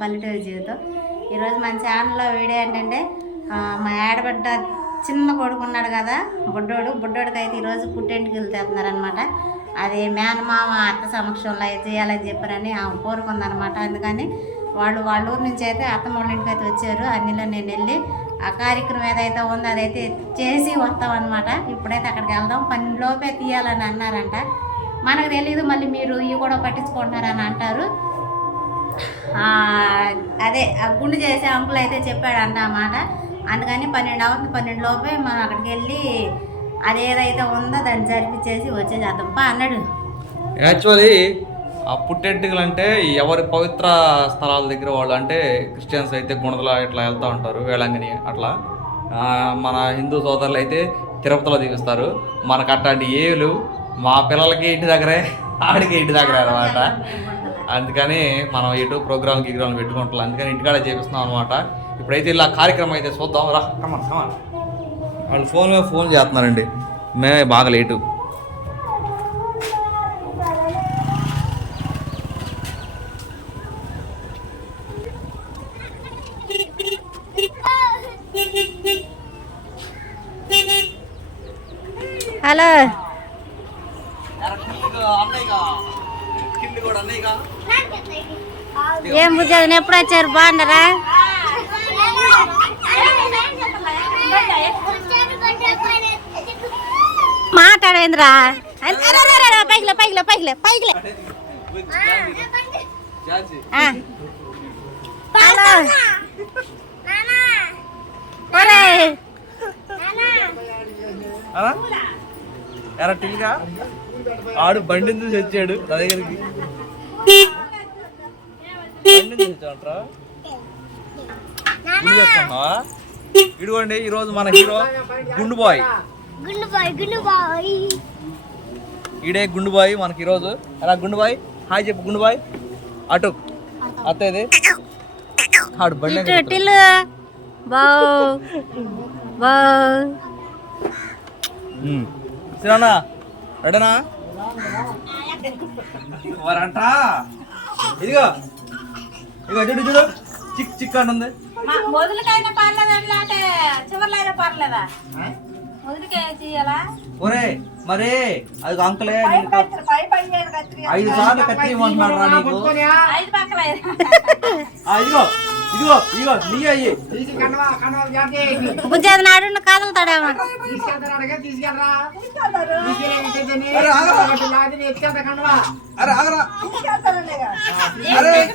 పల్లెటూరు జీవితం. ఈరోజు మన ఛానల్లో వీడియో ఏంటంటే మా ఆడబిడ్డ చిన్న కొడుకు ఉన్నాడు కదా బుడ్డోడు. బుడ్డోడికి అయితే ఈరోజు పుట్టింటికి వెళ్తున్నారనమాట అది మేనమామ అత్త సమక్షంలో అయితే చేయాలని చెప్పారని ఆమె కోరుకుందనమాట అందుకని వాళ్ళు వాళ్ళ ఊరు నుంచి అయితే అత్తమ్మ వాళ్ళ ఇంటికి అయితే వచ్చారు. అన్నిలో నేను వెళ్ళి ఆ కార్యక్రమం ఏదైతే ఉందో అదైతే చేసి వస్తాం అనమాట ఇప్పుడైతే అక్కడికి వెళ్దాం. పనిలోపే తీయాలని అన్నారంట. మనకు తెలియదు మళ్ళీ మీరు ఇవి కూడా పట్టించుకుంటున్నారని అంటారు. అదే ఆ గుండు చేసే అంకుల్ అయితే చెప్పాడంట ఆ మాట. అందుకని పన్నెండు అవుతుంది పన్నెండు లోపే మనం అక్కడికి వెళ్ళి అది ఏదైతే ఉందో దాన్ని జరిపించేసి వచ్చేసేద్దాం పా అన్నాడు. యాక్చువల్లీ ఆ పుట్టెంటుకలు అంటే ఎవరి పవిత్ర స్థలాల దగ్గర వాళ్ళు అంటే క్రిస్టియన్స్ అయితే గుణదల ఇట్లా వెళ్తూ ఉంటారు వేళంగిని అట్లా. మన హిందూ సోదరులు అయితే తిరుపతిలో దిగుస్తారు. మనకు అట్లాంటి ఏలు మా పిల్లలకి ఇంటి దగ్గరే ఆడికి ఇంటి దగ్గరే అనమాట అందుకని మనం ఎటు ప్రోగ్రామ్ గిగ్రామ్ పెట్టుకుంటాం అందుకని ఇంటికాడ చేపిస్తున్నాం అనమాట ఇప్పుడైతే ఇలా కార్యక్రమం అయితే చూద్దాం. రా. కమన్ కమన్ వాళ్ళు ఫోన్ మీద ఫోన్ చేస్తున్నారండి. మేమే బాగా లేటు. హలో. ఏం బుజ్జి ఎప్పుడు వచ్చారు? బాగున్నారా? మాట్లాడేంద్రా పైకిలే పైకిలే పైకిలే పైకిలే. హలో. ఒరేయ్. ఎరా టిల్గా? ఆడు బండి చూసి వచ్చాడు నా దగ్గరికి. ఇదిగోండి ఈరోజు మన హీరో గుండు బాయ్ ఈడే గుండు బాయ్ మనకి ఈరోజు. ఎలా గుండు బాయ్ హాయ్ చెప్పు గుండు బాయ్ అటు. అత్తేది ఆడు బండి బావ్ బావ్ సిరానా రెడనా? వారంట ఇదిగో. ఇదిగో చూడు చూడు. చిక్ చిక్ అని ఉంది మొదలుకైనా పర్లేదు అంటే చివర్లో అయినా పర్లేదా ఒరే మరి అది అంకులే ఐదు సార్లు కత్తిమంటున్నాడు రా నీకు. ఐదు. ఇదిగో ఇదిగో నీ అయ్యి. బుజ్జేది నాడు కదలుతాడేమో అరే ఆగరా. అరే ఆగరా. అరే.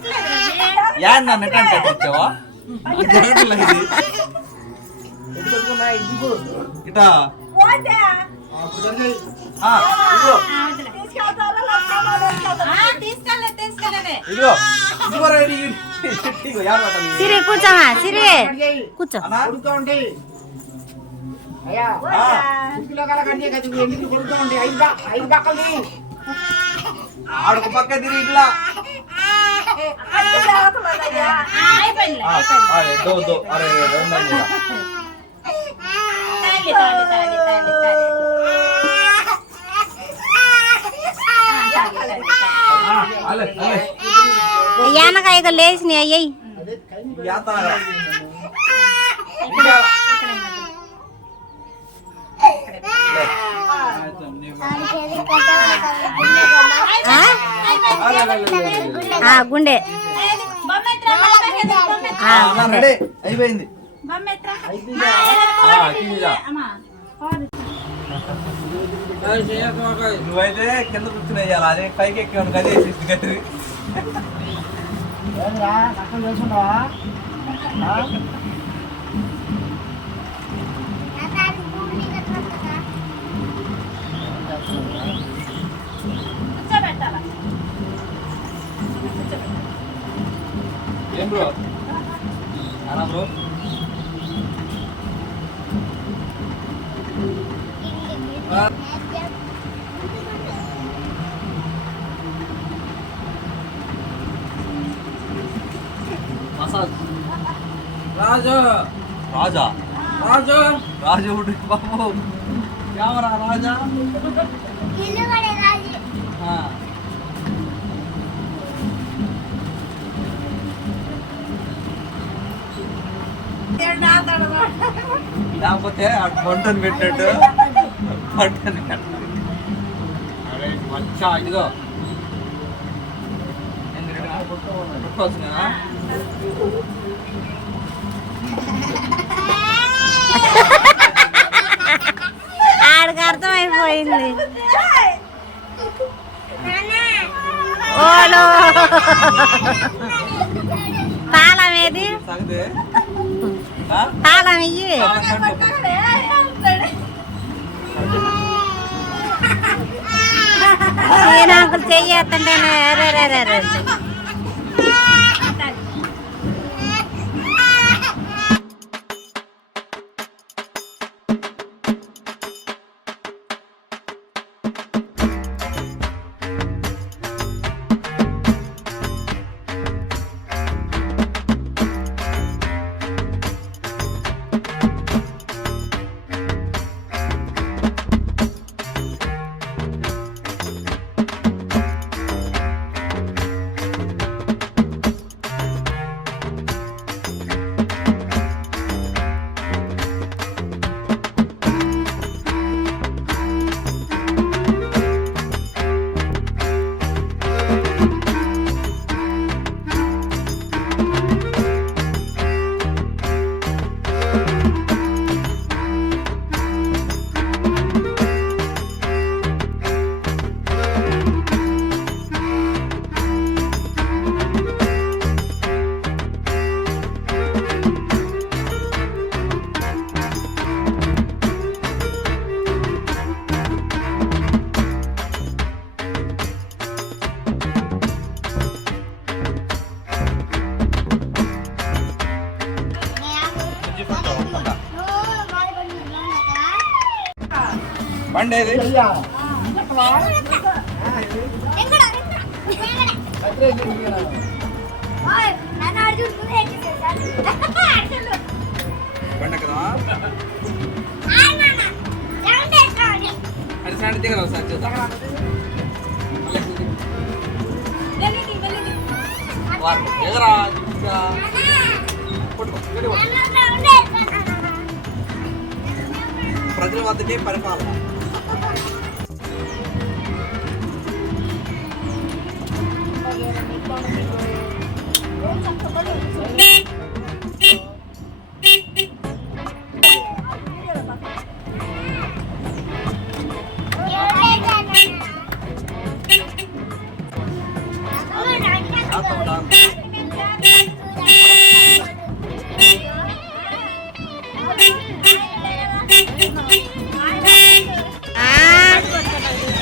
యా నన్ను ఎట్లా కట్టించావా జరగట్లే ఇది ఇటా. ఆ, ఇదిగో. సిరి కూర్చోమా సిరి. కూర్చో. ఆడొక పక్క తిరిగి ఇట్లా. అరే దో దో అరే రెండు అయ్యి ఇలా. తాళి తాళి తాళి తాళి తాళి ఆ, అలే అలే యానకాయగా లేచినాయి అయ్యాయి గుండె. ఆ, అన్న రెడీ. అయిపోయింది. నువ్వైతే కింద కూర్చుని వేయాలి? అదే పైకి ఎక్కి ఉన్నా అదే వేసేసి చేసుకుంటావా ఏం బ్రో? అలా బ్రో? మసాజ్ రాజు రాజా రాజు రాజు బాబు కెమెరా రాజా ఆ. లేకపోతే అటు వంటను పెట్టినట్టు వంటని పెట్టాలి. అరే, మచ్చా ఇదిగో? ఆడికి అర్థమైపోయింది. ఓలో. తాళం ఏది? తాళం ఇయ్యి. నేను అంకుల్ చెయ్యేస్తుంటే పండేది ఏది బండి కదా చూద్దాం. వారు ప్రజల వద్దకే పరిపాలన.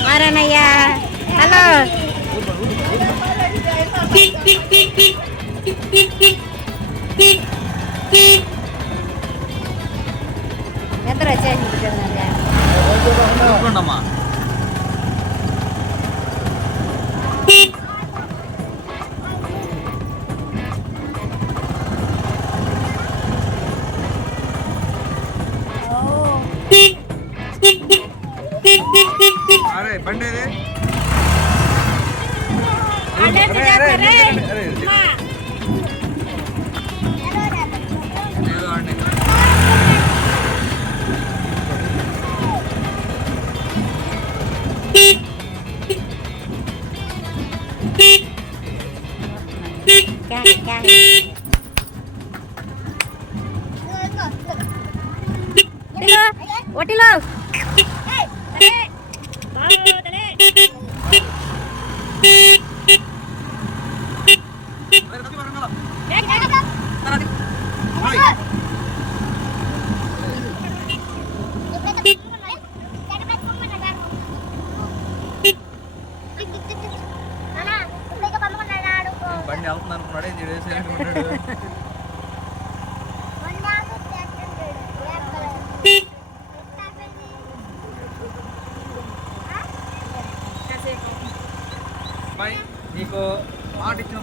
మరనయ్యా హలో എത്ര വെച്ചാ ചേച്ചി കിട്ടുന്നില്ല What do you love?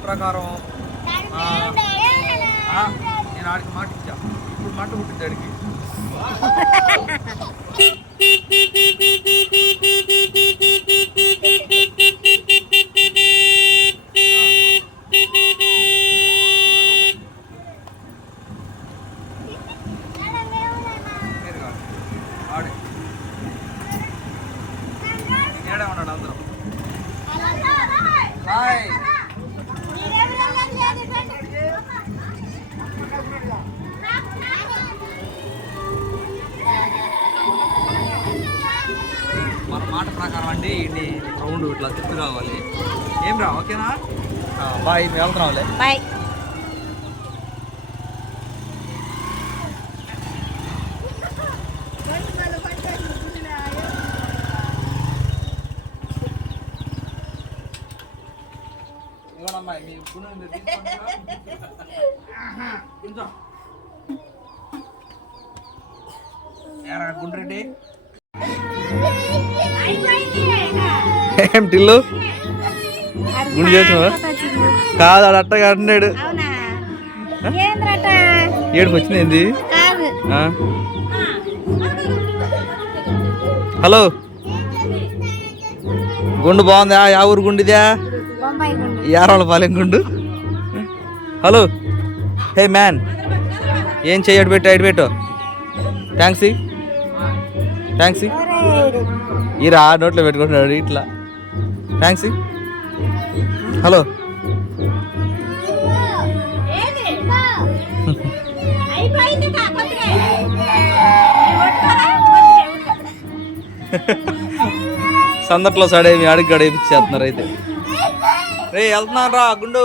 ప్రకారం నేను ఆడికి మాట ఇచ్చా ఇప్పుడు మంట పుట్టింది ఆడికి ఉన్నాడు అందరం బాయ్ ఏం రా ఓకేనా ఆ, బాయ్ మేము వెళ్తున్నాంలే బాయ్ గుండ్రెడ్డి ఏం టిల్లు గుండు చేసినావా కాదు ఆడ అట్టగా అంటున్నాడు. ఏడుపు వచ్చింది హలో? గుండు బాగుందా? యా ఊరు గుండిదా? యారాళ్ళ పాలెం గుండు? హలో? Hey man. ఏం చెయ్యి అటు పెట్టు అటు పెట్టు. థ్యాంక్స్ థ్యాంక్స్ ఈరా నోట్లో పెట్టుకుంటున్నాడు ఇట్లా. Thanks hello. సందట్లో సడే మీ అడిగి గడేపిచ్చేస్తున్నారు అయితే. రే వెళ్తున్నాను రా గుండు.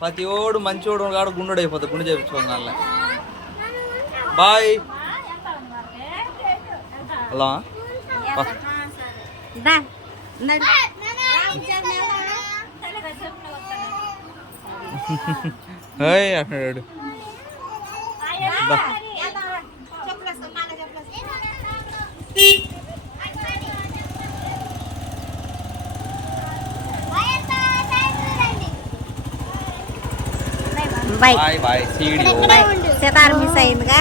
ప్రతి ఓడు మంచోడు కాడు గుండు అయిపోతుంది గుండు చేయించుకోవాలి బాయ్. హలో. హేయ్ అంటున్నాడు. బాయ్ బాయ్ సితార్ మిస్ అయిందిగా.